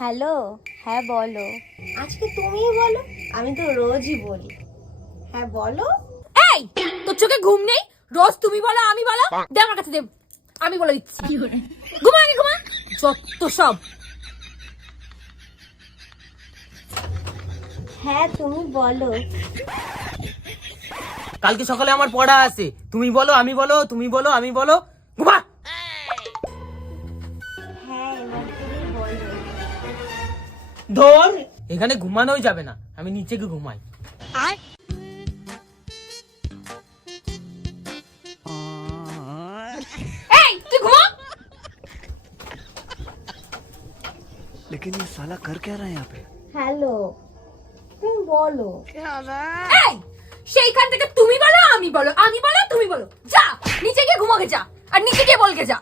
Hello, হ্যাঁ বলো। আজকে তুমিই বলো, আমি তো রোজই বলি। হ্যাঁ বলো। এই তোর চোখে ঘুম নেই? রোজ তুমি বলো আমি বলো। দে আমার কাছে দে, আমি বলে দিচ্ছি। ঘুমা আগে ঘুমা, যত সব। হ্যাঁ তুমি বলো। কালকে সকালে আমার পড়া আছে, তুমি বলো আমি বলো, তুমি বলো আমি বলো। ঘুমা। হ্যাঁ এবার তুমি বলো। ধর, এখানে ঘুমানোই যাবে না, আমি নিচে গিয়ে ঘুমাই। এই তুই ঘুমা। लेकिन ये साला कर क्या रहा है यहाँ पे? হ্যালো তুমি বলো। এই সেইখান থেকে তুমি বলো আমি বলো, আমি বলো তুমি বলো। যা নিচে গিয়ে ঘুমাকে যা, আর নিচে গিয়ে বলকে যা।